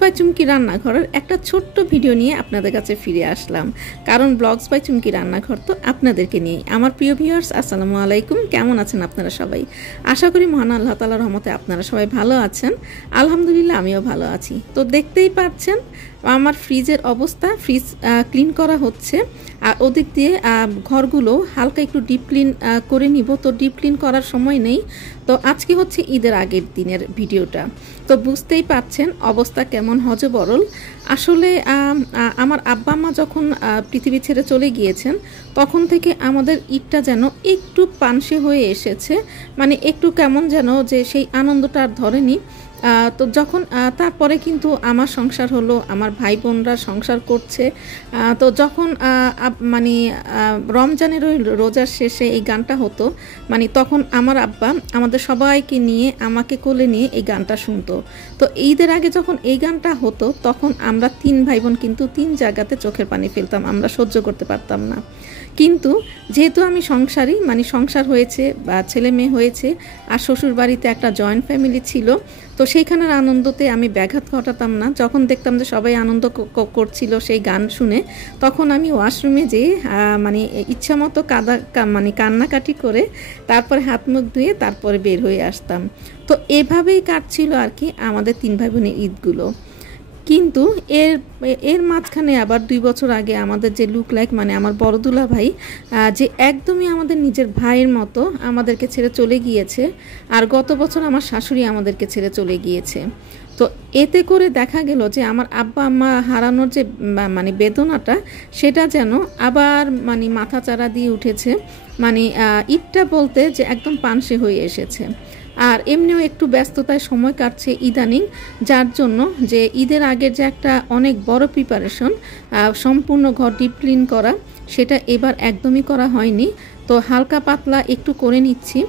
By চুমকি রান্নাঘরের একটা ছোট্ট ভিডিও নিয়ে আপনাদের কাছে ফিরে আসলাম। কারণ ব্লগস বাই চুমকি রান্নাঘর তো আপনাদেরকে নিয়ে। আমার প্রিয় ভিউয়ার্স, আসসালামু আলাইকুম, কেমন আছেন আপনারা সবাই? আশা করি মহান আল্লাহ তাআলার রহমতে আপনারা সবাই ভালো আছেন। আলহামদুলিল্লাহ আমিও ভালো আছি। তো দেখতেই পাচ্ছেন আমার ফ্রিজের অবস্থা, ফ্রিজ ক্লিন করা হচ্ছে। আর ওদিক দিয়ে ঘরগুলো হালকা একটু ডিপ ক্লিন করে নিব। তো ডিপ ক্লিন করার সময় নেই। তো আজকে হচ্ছে ঈদের আগের দিনের ভিডিওটা। তো বুঝতেই পারছেন অবস্থা কেমন হযবরল। আসলে আমার আব্বা আম্মা যখন পৃথিবী ছেড়ে চলে গিয়েছেন তখন থেকে আমাদের ঈদটা যেন একটু পানসে হয়ে এসেছে। মানে একটু কেমন যেন যে সেই আনন্দটা আর ধরেনি। তো যখন তারপরে কিন্তু আমার সংসার হলো, আমার ভাই বোনরা সংসার করছে। তো যখন মানে রমজানের ওই রোজার শেষে এই গানটা হতো, মানে তখন আমার আব্বা আমাদের সবাইকে নিয়ে আমাকে কোলে নিয়ে এই গানটা শুনতো। তো ঈদের আগে যখন এই গানটা হতো তখন আমরা 3 ভাই বোন কিন্তু 3 জায়গাতে চোখের পানি ফেলতাম, আমরা সহ্য করতে পারতাম না। কিন্তু যেহেতু আমি সংসারী, মানে সংসার হয়েছে বা ছেলে মেয়ে হয়েছে, আর শ্বশুর বাড়িতে একটা জয়েন্ট ফ্যামিলি ছিল, তো সেইখানের আনন্দতে আমি ব্যাঘাত ঘটাতাম না। যখন দেখতাম যে সবাই আনন্দ করছিল সেই গান শুনে, তখন আমি ওয়াশরুমে যেয়ে মানে ইচ্ছা মতো মানে কান্নাকাটি করে তারপরে হাত মুখ ধুয়ে তারপরে বের হয়ে আসতাম। তো এভাবেই কাটছিল আর কি আমাদের 3 ভাই বোনের ঈদগুলো। কিন্তু এর মাঝখানে আবার 2 বছর আগে আমাদের যে লুক লাইক, মানে আমার বড় দুলা ভাই, যে একদমই আমাদের নিজের ভাইয়ের মতো আমাদেরকে ছেড়ে চলে গিয়েছে। আর গত বছর আমার শাশুড়ি আমাদেরকে ছেড়ে চলে গিয়েছে। তো এতে করে দেখা গেল যে আমার আব্বা আম্মা হারানোর যে মানে বেদনাটা, সেটা যেন আবার মানে মাথাচাড়া দিয়ে উঠেছে। মানে ঈদটা বলতে যে একদম পানসে হয়ে এসেছে। আর এমনিও একটু ব্যস্ততায় সময় কাটছে ইদানিং, যার জন্য যে ঈদের আগের যে একটা অনেক বড় প্রিপারেশন, সম্পূর্ণ ঘর ডিপ ক্লিন করা, সেটা এবার একদমই করা হয়নি। তো হালকা পাতলা একটু করে নিচ্ছি।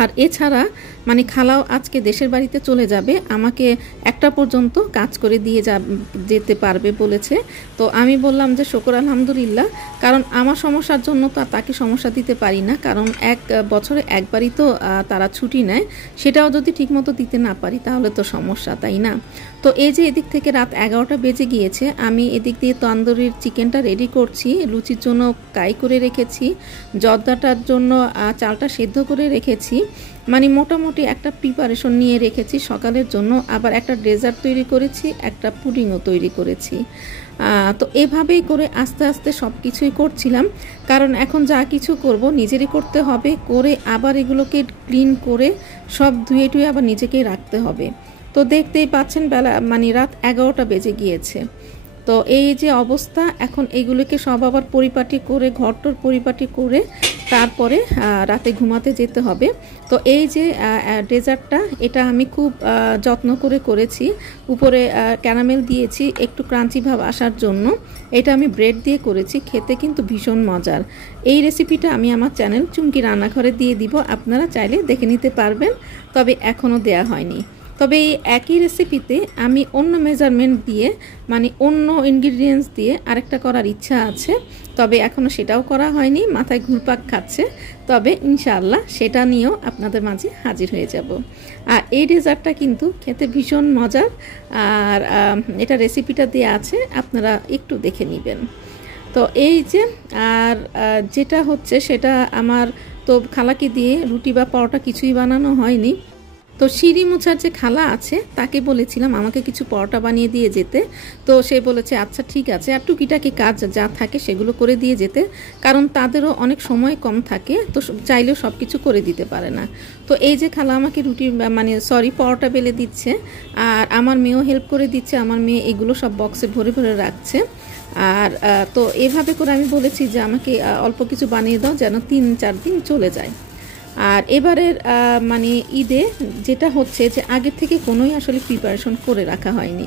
আর এছাড়া মানে খালাও আজকে দেশের বাড়িতে চলে যাবে, আমাকে 1টা পর্যন্ত কাজ করে দিয়ে যেতে পারবে বলেছে। তো আমি বললাম যে শুকর আলহামদুলিল্লাহ, কারণ আমার সমস্যার জন্য তো তাকে সমস্যা দিতে পারি না। কারণ 1 বছরে একবারই তো তারা ছুটি নেয়, সেটাও যদি ঠিকমতো দিতে না পারি তাহলে তো সমস্যা, তাই না? তো এই যে এদিক থেকে রাত 11টা বেজে গিয়েছে, আমি এদিক দিয়ে তন্দুরির চিকেনটা রেডি করছি, লুচির জন্য কাই করে রেখেছি, জর্দাটার জন্য চালটা সেদ্ধ করে রেখেছি। মানে মোটামুটি একটা প্রিপারেশন নিয়ে রেখেছি সকালের জন্য। আবার একটা ডেজার্ট তৈরি করেছি, একটা পুডিংও তৈরি করেছি। তো এভাবেই করে আস্তে আস্তে সব কিছুই করছিলাম। কারণ এখন যা কিছু করব নিজেরই করতে হবে, করে আবার এগুলোকে ক্লিন করে সব ধুয়ে টুয়ে আবার নিজেকেই রাখতে হবে। তো দেখতেই পাচ্ছেন বেলা মানে রাত 11টা বেজে গিয়েছে। তো এই যে অবস্থা, এখন এগুলোকে সব আবার পরিপাটি করে ঘরটোর পরিপাটি করে তারপরে রাতে ঘুমাতে যেতে হবে। তো এই যে ডেজার্টটা, এটা আমি খুব যত্ন করে করেছি। উপরে ক্যারামেল দিয়েছি একটু ক্রাঞ্চি ভাব আসার জন্য। এটা আমি ব্রেড দিয়ে করেছি, খেতে কিন্তু ভীষণ মজার। এই রেসিপিটা আমি আমার চ্যানেল চুমকি রান্নাঘরে দিয়ে দিব, আপনারা চাইলে দেখে নিতে পারবেন, তবে এখনও দেয়া হয়নি। তবে এই একই রেসিপিতে আমি অন্য মেজারমেন্ট দিয়ে, মানে অন্য ইনগ্রিডিয়েন্টস দিয়ে আরেকটা করার ইচ্ছা আছে, তবে এখনও সেটাও করা হয়নি, মাথায় ঘুরপাক খাচ্ছে। তবে ইনশাআল্লাহ সেটা নিয়েও আপনাদের মাঝে হাজির হয়ে যাব। আর এই ডেজার্টটা কিন্তু খেতে ভীষণ মজার। আর এটা রেসিপিটা দেওয়া আছে, আপনারা একটু দেখে নেবেন। তো এই যে আর যেটা হচ্ছে সেটা আমার তো খালাকে দিয়ে রুটি বা পরোটা কিছুই বানানো হয়নি। তো সিঁড়ি মোছার যে খালা আছে তাকে বলেছিলাম আমাকে কিছু পরোটা বানিয়ে দিয়ে যেতে। তো সে বলেছে আচ্ছা ঠিক আছে, আর টুকিটাকি কাজ যা থাকে সেগুলো করে দিয়ে যেতে, কারণ তাদেরও অনেক সময় কম থাকে, তো চাইলেও সব কিছু করে দিতে পারে না। তো এই যে খালা আমাকে রুটি মানে পরোটা বেলে দিচ্ছে, আর আমার মেয়েও হেল্প করে দিচ্ছে। আমার মেয়ে এগুলো সব বক্সে ভরে ভরে রাখছে। আর তো এভাবে করে আমি বলেছি যে আমাকে অল্প কিছু বানিয়ে দাও, যেন 3-4 দিন চলে যায়। আর এবারের মানে ঈদে যেটা হচ্ছে যে আগের থেকে কোনোই আসলে প্রিপারেশন করে রাখা হয়নি,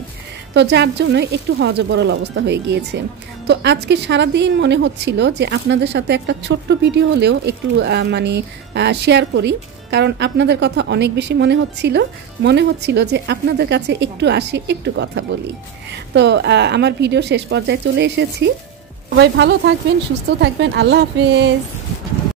তো যার জন্য একটু হযবরল অবস্থা হয়ে গিয়েছে। তো আজকে সারাদিন মনে হচ্ছিল যে আপনাদের সাথে একটা ছোট্ট ভিডিও হলেও একটু মানে শেয়ার করি, কারণ আপনাদের কথা অনেক বেশি মনে হচ্ছিল যে আপনাদের কাছে একটু আসি, একটু কথা বলি। তো আমার ভিডিও শেষ পর্যায়ে চলে এসেছি। সবাই ভালো থাকবেন, সুস্থ থাকবেন, আল্লাহ হাফেজ।